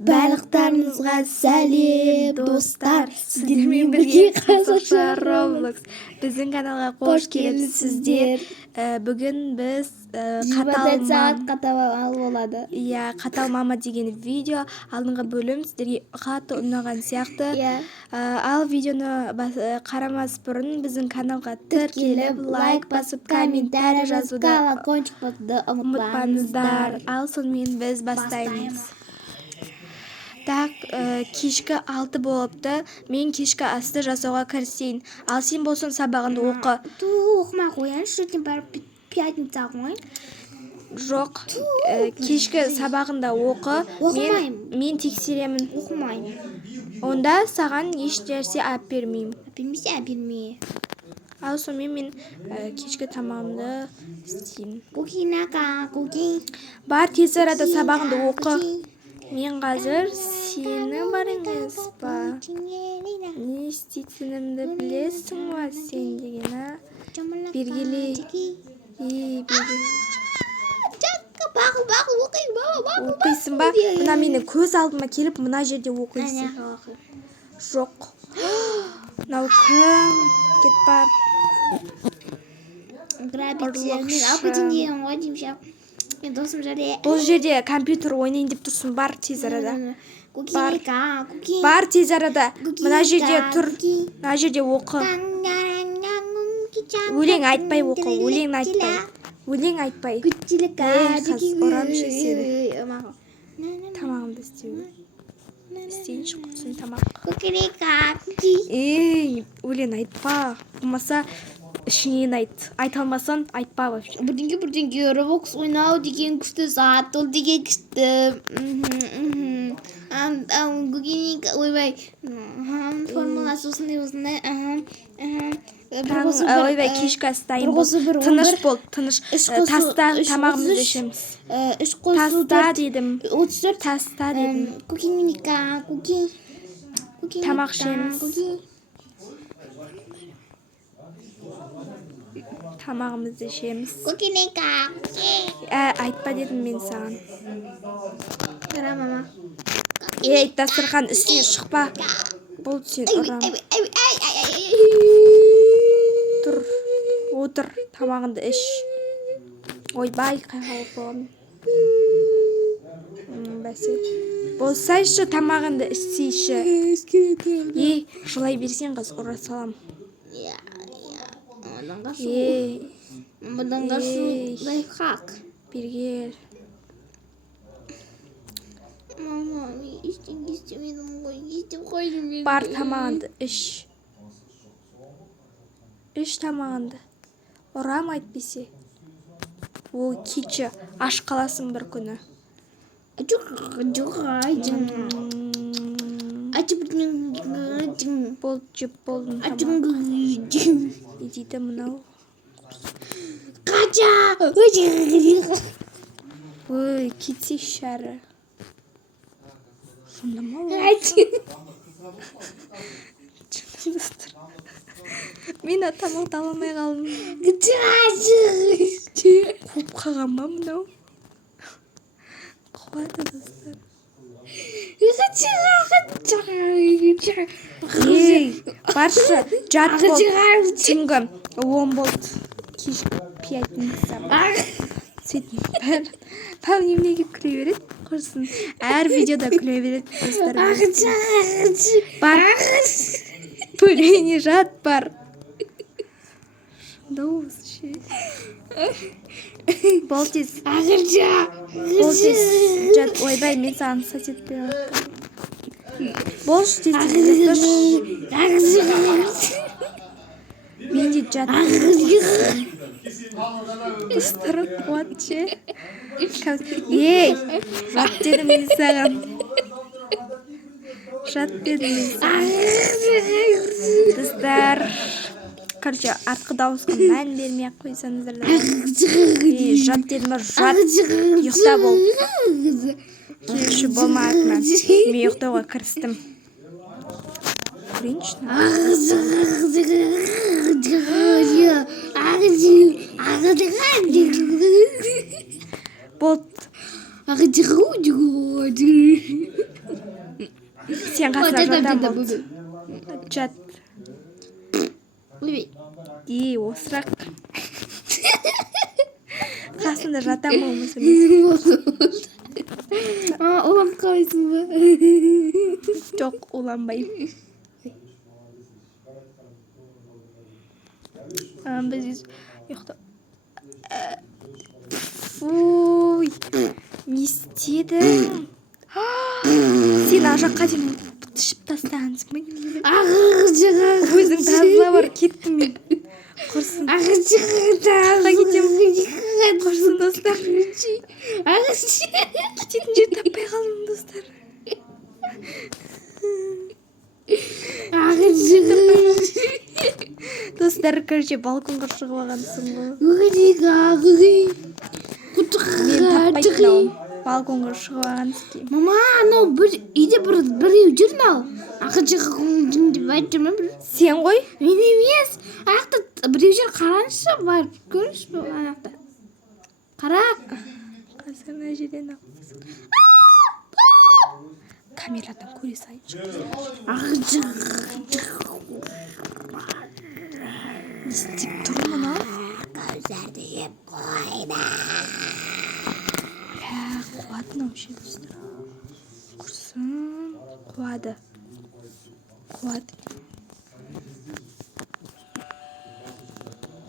Барлықтарыңызға сәлем достар. Сіздермен бірге қазақша Roblox біздің каналға қош келіпсіздер. Бүгін біз қатал болады. Иә, қатал мама деген видео алдыңғы бөлім сіздерге қатты ұнаған сияқты. Ал видеоны қарамас бұрын біздің каналға тіркеліп, лайк басып, комментарий жазуды ұмытпаңыздар. Ал сонымен біз бастаймыз. Так, кешкі 6 болыпты. Мен кешкі асты жасауға кірісейін. Ал сен болсын сабағыңды оқы. Оқымай қояйыншы, ертең барып пятница қойын. Жоқ, кешкі сабағында оқы. Мен тексеремін. Оқымаймын. Онда саған еш нәрсе алып бермеймін. Берме. Ал сонымен мен кешкі тамағымды істеймін. Куки. Бар, тез арада сабағыңды оқы. Мен қазір сені бар емес па? Не істейтінімді білесің ба сен деген, а? Бергеле. Бақыл, оқиын, баба. Оқисың ба? Мына менің көз алдыма келіп, мына жерде оқисың. Жоқ. Мынау кім? Кет бар. Грабитель. Мен алпытын деген ғой деймін. Мен досым жария. Бұл жерде компьютер ойнайын деп тұрсын, бар тез арада. Куки. Бар тез арада. Мына жерде тұр. Мына жерде оқы. Өлең айтпай оқы. Өлең айтпай. Ұрамшы сені. Тамағымды істейінші құрсын тамақ. Өлең айтпа. Болмаса ішінен айт. Айта алмасан айтпа вообще. Бірдеңке Roblox ойнау деген күшті, сатыл деген күшті. Ойбай, формуласы осындай. Ойбай, кешкі астайын бол. Тыныш бол, тыныш. Таста тамағымызды ішеміз. Таста дедім. 34. Таста дедім. Куки. Тамақ ішеміз. Тамағымызды ішеміз. Айтпа дедім мен саған. Мама. Дастархан үстіне шықпа. Бұл сен ұрам. Тұр, отыр, тамағынды іш. Ойбай, қайғалық болам. Бәсе. Болсайшы, тамағынды ішсейші. Жылай берсең қыз, ұра салам. Бұдан ғашу лайфхак. Бергер. Мама, мен ештеңе істемедім ғой. Естіп қойдым мен. Бар, тамағынды іш. Іш тамағынды. Ұрам айтпесе. Ол кечі аш қаласың бір күні. Жоқ, айдың. Бол, жеп болдың тамақ. Едейді мұнау. Қача! Ой, кетсе шәрі. Сонда ма ол? Мен тамақты аламай қалдым. Қуып қалған ба мұнау? Қуады достар. Баршы, жат бол. Түнгі 10 болды. Кеш пятница. Сөйтін бәрі. Там немнеге күле береді. Құрсын. Әр видеода күле береді. Бар. Бөліне жат бар. Доғыз ше. Бол тез. Бол тез. Жат. Ойбай, мен саған сосед беріп. Бол тез. Мен де жат. Достары қуат ше. Жат дедім мен саған. Жат дедім мен саған. Достар. Короче, артқы дауысқа мән бермей қойсаңыздар. Жат дедім, жат. Ұйықта бол. Келші болма артынан. Мен ұйықтауға кірістім. Көрейінші. Болды. Сен қасына жотам болды. Жат. Осырақ. Қасында жатам болмаса. Уланып қалайсың ба? Жоқ, уланбаймын. Біз ұйықта. Фуй, не істедің? Сен жаққа дейін түшіп тастағансың ба? Өзің тазыла бар, кеттім мен. Құрсын. Қайға кетем? Құрсын, достар. Кететін жер таппай қалдым, достар. Достар, көрше, балконға шығып алғансың ғой. Мен таппайтын ау. Балконға шығып алғансың. Мама, анау үйде біреу жүр мынау. Деп айтып жүрмін бір. Сен ғой? Мен емес. Аяқта біреу жүр, қараңызшы, барып көріңізші аяқта. Қара. Қазір мына жерден алғансың. Камерадан көре сайыншы. Не істеп тұр мұна? Көздерді еп қойды. Қуады науши, достар. Құрсын, қуады.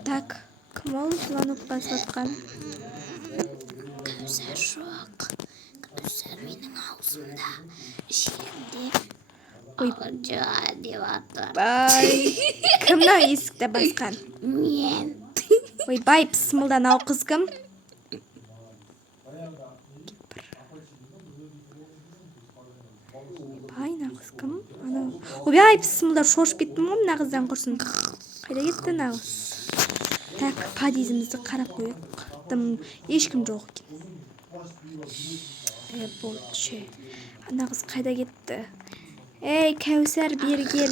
Так, кім ол жыланып басып атқан? Көзір жоқ. Көзір менің аузымда. Ішінде алжа деп атыр. Бай, кімнің есікті басқан? Мен. Ойбай, пысмылдан ау қыз кім? Ойбай, нағыз кім? Ойбай, пысмылдар шошып кеттім ғой, мына қыздан құрсын. Қайда кетті нағыз? Так, подъездімізді қарап қойық. Ешкім жоқ екен. Болды. Нағыз қайда кетті? Ей, Кәусар, бері кел.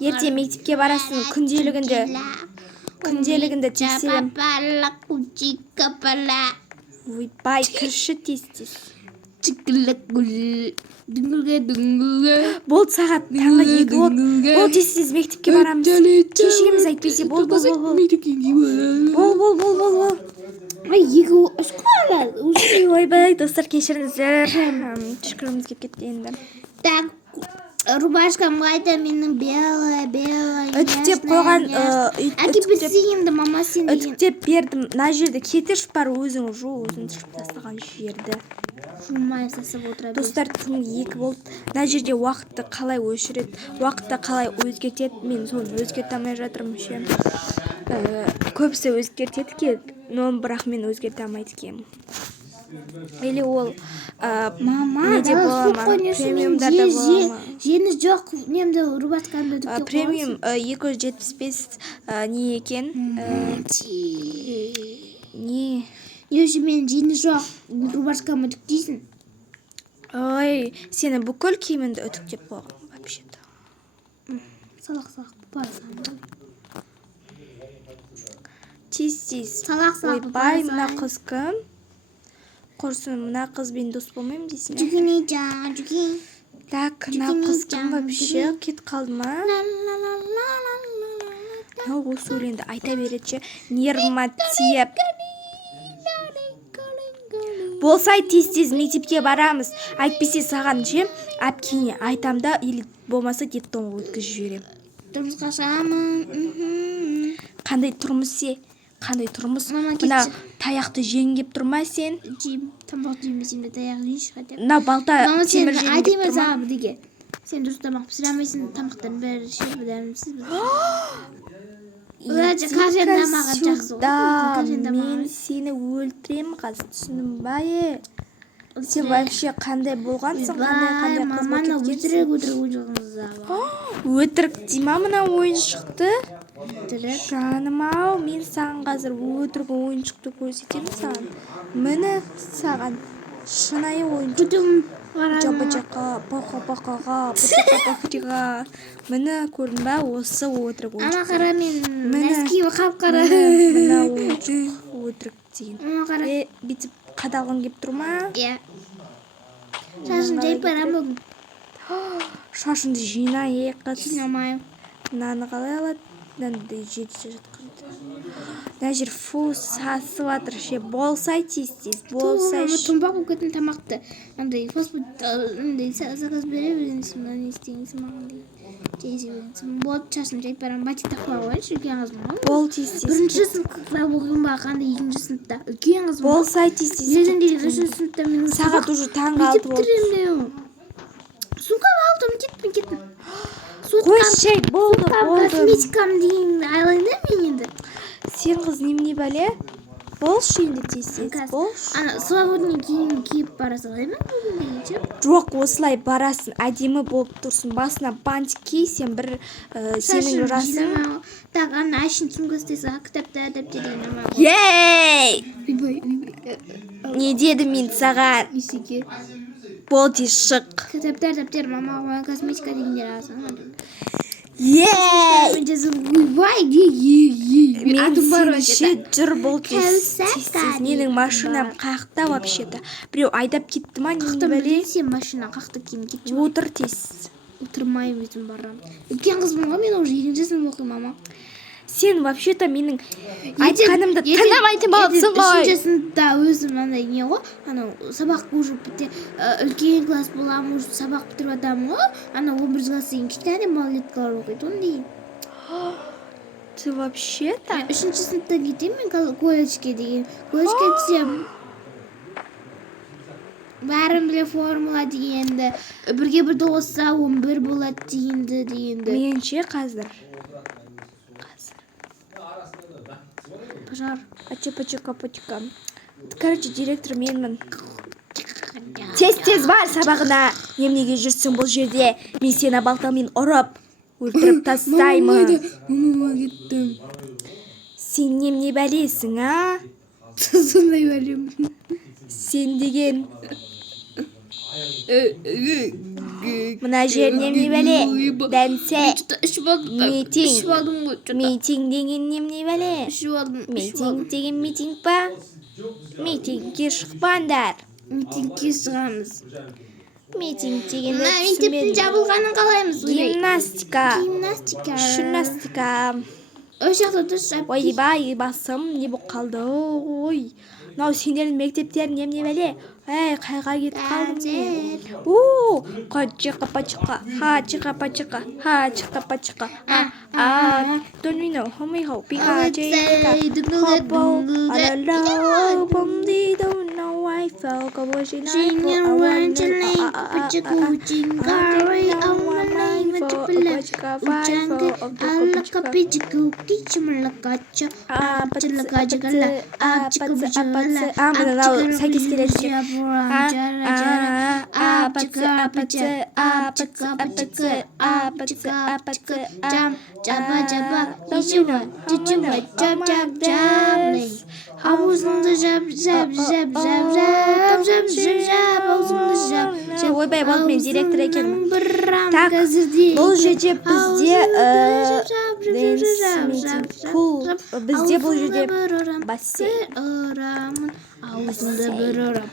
Ерте мектепке барасың, күнделігінде тексерем. Ойбай, кірші тез. Болды, сағат таңғы 2 болды. Бол, тез мектепке барамыз. Кешігіміз әйтпесе, бол. Бол. Ай, 2-3 қалады. Ойбай, достар, кешіріңіздер. Түшкіріміз кеп кетті енді. Так, рубашкам қайда менің белая. Үтіктеп қойған, Әке білсе енді мама сен деген. үтіктеп бердім. На жерді кетіршіп бар өзің түшіп тастаған жерді. Жумай сасып отыра бер. Достар, тың 2 болды. На жерде уақытты қалай өшіреді, уақытты қалай өзгертеді, мен соны өзгерте алмай жатырмын ше. Көбісі өзгертеді ке, но бірақ мен өзгерте алмайды кем. Или ол Мама, неде бола ма? Премиумдарда бола ма? Жені жоқ, немді рубашкамды үтіктеп қойсың. Премиум 275 не екен? Не? Еші мен жені жоқ, рубашкамды үтіктейсің. Ой, сені бүкіл киімінді үтіктеп қойған, вообще-то. Салақ, барсам. Тез. Салақ, Ойбай, мына қыз кім? Құрсын, мына қызбен дос болмаймын дейсің. Жүгін. Так, мына қыз кім вообще? Кет қалды ма? Осы өлеңді айта беретші. Нервыма тиеп. Болсай тез мектепке барамыз. Айтпесе саған ше, әпкене айтам да, или болмаса детдомға өткізіп жіберем. Тұрмысқа шығамын. Қандай тұрмыс се? Қандай тұрмыс? Мама, Мына кетші. таяқты жеңгеп тұрма сен? Жейм, тамақ жемесем де таяқ жейші қайтем. Мына балта Мама, сен темір жеңгеп әдемі тұрма? саған бірдеге. Сен дұрыс тамақ пісіремейсің, тамақтан бәрі шеп дәмсіз. Кажен тамағы жақсы ғой. Мен сені өлтірем қазір, түсіндің ба е? Сен вообще қандай болғансың, қандай қыз болып кеткенсің? Өтірік дейма мына ойыншықты? Жаным ау, мен саған қазір өтірік ойыншықты көрсетемін саған. Міне саған шынайы ойыншық. Жапа-жақа, бақа-бақаға, бақа-бақаға. Міне көрдің ба, осы өтірік ойыншық. Ана қара мен нәскиі қап-қара. Мына ойыншық өтірік деген. Ана қара. Бүйтіп қадалғың кеп тұр ма? Иә. Шашын жайып барам бүгін. Шашыңды жинайық қыз. Жинамайым. Мынаны қалай алады? Мынаны жетіше жатқан. Мына жер фу сасып жатыр ше. Болсай тез-тез, болсай. Тұмбақ болып кеткен тамақты. Андай фастфуд андай заказ бере бересің, не істейсің маған дейді. Жейсе бересің. Болды, шашын жайып барамын. Батик тақпай қояйыншы, үлкен қызым. Бол тез-тез. Бірінші сыныпта оқимын ба, қандай екінші сыныпта? Үлкен қызым. Болсай тез-тез. Елдің дейді, үшінші сыныпта менің Сағат уже таңғы 6 болды. Сумкам алдым, кеттім. Қой шей, болды. Косметикам дейін айлайын да мен енді. Сен қыз немене бәле? Болшы енді тез-тез. Болшы. Ана свободный киім киіп бара салайын ба бүгін дегенше? Жоқ, осылай барасың, әдемі болып тұрсын. Басына бантик ки, сен бір сенің жасың. Так, ана ашын сумкасы тесіға кітапта дәптер дейін. Ей! Ойбай. Не дедім мен саған? Несеге? Бол тез шық. Дәптер, мама, косметика дегендер алсаң. Ей! Мен жазып, ойбай, ей. Мен сенше жүр бол тез. Менің машинам қақта вообще-то. Біреу айдап кетті ма, немене бәле? Сен машина қақты кейін кетші. Отыр тез. Отырмайым өзім барам. Үлкен қызбын ғой, мен уже екінші сынып оқимын, мама. Сен вообще-то менің айтқанымды тыңдамайтын болыпсың ғой. Үшінші сыныпта өзім андай не ғой, анау сабақ уже бітті, үлкен класс боламын, уже сабақ бітіріп жатамын ғой, анау 11 класс деген кішкене малолеткалар оқиды, оны дейін. Ты вообще-то? Үшінші сыныпта кетемін мен колледжге деген. Колледжге түсем. Бәрін біле формула дегенді, бірге бірді қосса 11 болады дегенді. Менше қазір. Пожар. Почека. Короче, директор менмін. Тез бар сабағына. Неменеге жүрсің бұл жерде? Мен сені балтамен ұрып, өлтіріп тастаймын. Мама кеттім. Сен немене бәлесің, а? Сондай бәлем. Сен деген. Мына жер немене бәле? Дәнсе. Митинг деген немене бәле? Митинг деген митинг ба? Митингке шықпаңдар. Митингке шығамыз. Митинг дегенді Мектептің жабылғанын қалаймыз. Шунастика. Ой жақта дұрыс жап. Ойбай басым не болып қалды ой. Мынау сендердің мектептерің немене бәле? Ей, қайға кетіп қалдым мен? Қачықа-пачықа, хачықа-пачықа. Don't we know how we hope we got it? Hoppo, alalo, bomdi, don't know I fell, go washing ойбай болды мен директор екенмін. Так, бұл жерде бізде бұл жерде бассейн. Аузымды бір ұрам.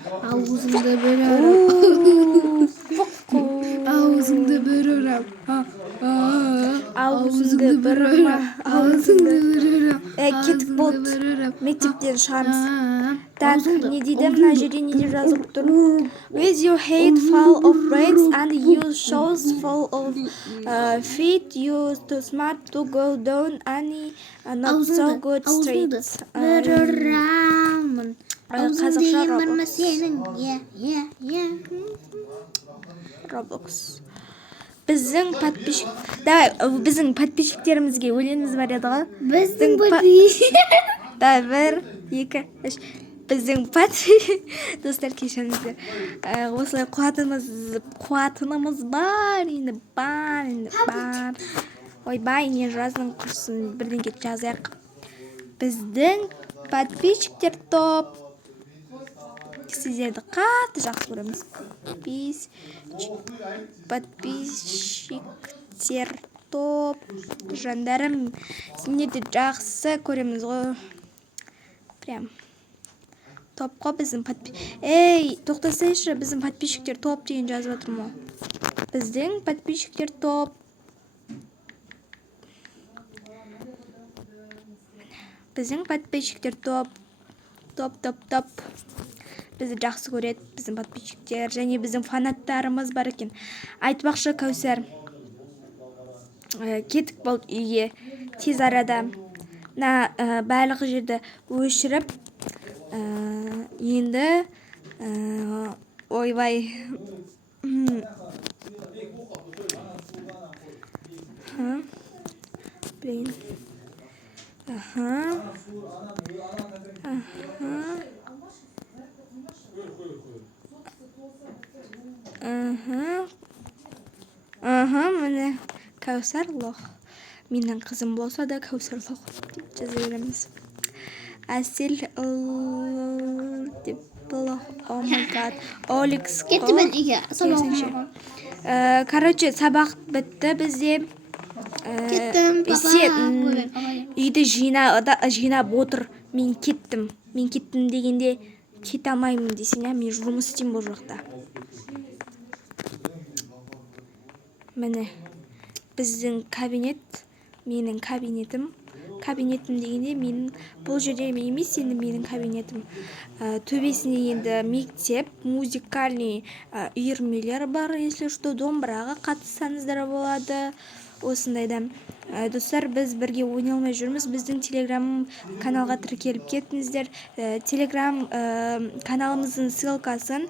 Кетіп болды. Мектептен шығамыз. Так, не дейді? Мына жерде не деп жазып тұр? With your head full of brains and your shoes full of feet, you too smart to go down any not so good streets. Қазақша Roblox. Біздің подписчиктерімізге өлеңіміз бар еді ғой? Біздің бір, екі, үш. Біздің достар кешіріңіздер. Осылай қуатынымыз бар, енді бар. Ойбай, не жаздың құрсын, бірден кет жазайық. Біздің подписчиктер топ. Сіздерді қатты жақсы көреміз. Подписчиктер топ. Жандарым, сендерді жақсы көреміз ғой. Прям. Топқа біздің Эй, тоқтасайшы, біздің подписчиктер топ деген жазып жатыр ма? біздің подписчиктер топ. Біздің подписчиктер топ. Бізді жақсы көреді, біздің подписчиктер, және біздің фанаттарымыз бар екен. Айтпақшы, Кәусар, кетік болды үйге тез арада. Барлық жерді өшіріп, енді ойбай. Блин. Міне Кәусар лох. Менің қызым болса да Кәусар лох деп жаза береміз. Әсел деп лох. О май гад. Олекс. Кетті мен үйге. Сабақ. Короче, сабақ бітті бізде. Кеттім, Үйді жинап отыр. Мен кеттім дегенде кете алмаймын десең, мен жұмыс істеймін бұл жақта. Міне біздің кабинет, менің кабинетім дегенде менің бұл жерде емес, енді менің кабинетім. Төбесінде енді мектеп, музыкальный үйірмелер бар, если что, домбыраға қатыссаңыздар болады. Осындайда. Достар, біз бірге ойнай алмай жүрміз. Біздің телеграм каналға тіркеліп кеттіңіздер. Телеграм каналымыздың ссылкасын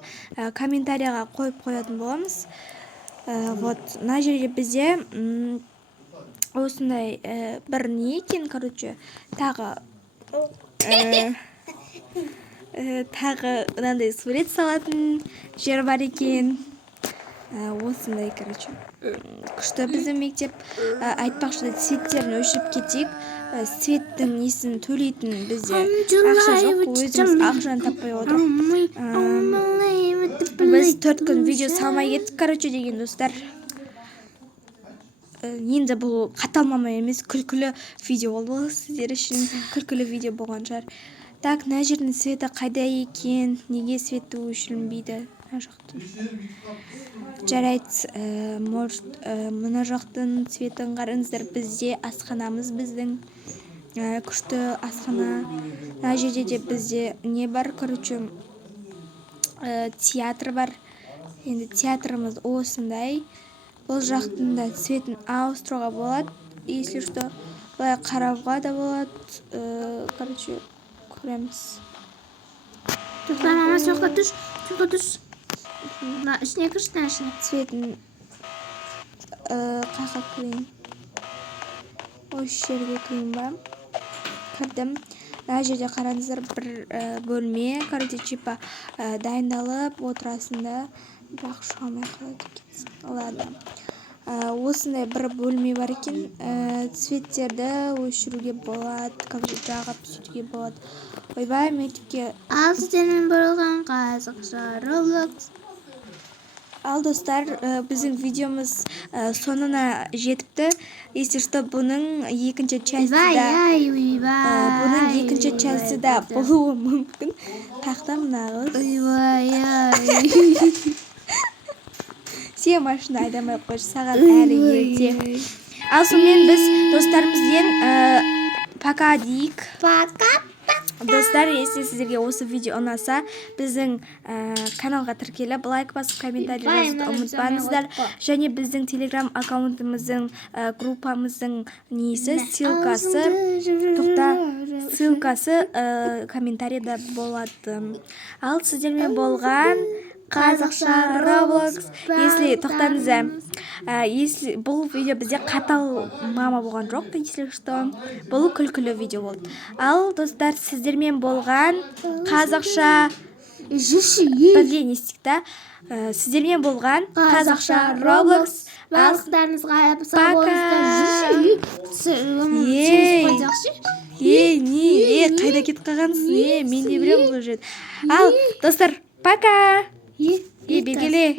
комментарияға қойып қоятын боламыз. Вот, на жерде бізде осындай бір не екен, короче, тағы мынандай сурет салатын жер бар екен. Осындай, короче. Күшті біздің мектеп. Айтпақшы, цветтерін өшіріп кетейік. Цветтің несін төлейтін бізде ақша жоқ. Өзіміз ақшаны таппай отырып. Біз 4 күн видео салмай кеттік, короче, деген достар. Енді бұл қаталмама емес, күлкілі видео болды. Сіздер үшін күлкілі видео болған шығар. Так, мына жердің светі қайда екен? Неге светті өшірілмейді? Жарайды, мына жақтың цветін қараңыздар. Бізде асханамыз, біздің күшті асхана. Мына жерде де бізде не бар, короче, театр бар. Енді театрымыз осындай. Бұл жақтың да цветін ауыстыруға болады. Если что, былай қарауға да болады. Короче, көреміз. Тоқта, мама, соққа түш. Ішіне кіршін әшіне. Цветін қақап кірейін. Осы жерге кірейін ба? Кірдім. Мына жерде қараңыздар, бір бөлме, короче, чипа дайындалып отырасында. Бірақ шыға алмай қалады екенсің. Ладно. Осындай бір бөлме бар екен. Цветтерді өшіруге болады, жағып сөйтуге болады. Ойбай, мектепке. Ал сіздермен болған қазақша Roblox. Ал достар, біздің видеомыз соңына жетіпті. Если что, бұның екінші часті да болуы мүмкін. Тақта мынағыз. Сен машина айдамай қойшы, саған әлі ерте. Ал сонымен біз достарымызбен пока дейік. Достар, если сіздерге осы видео ұнаса, біздің каналға тіркеліп, лайк басып, комментарий жазуды ұмытпаңыздар. Және біздің телеграм аккаунтымыздың, группамыздың несі, ссылкасы комментарийда болады. Ал сіздермен болған қазақша Roblox. Если тоқтаңыздар, если бұл видео бізде қатал мама болған жоқ, если что, бұл күлкілі видео болды. Ал достар, сіздермен болған қазақша бірге нестікті. Сіздермен болған қазақша Roblox. Барлықтарыңызға қайда кетіп қалғансың? Мен де білем бұл жерді. Ал достар, пока! Белгіле.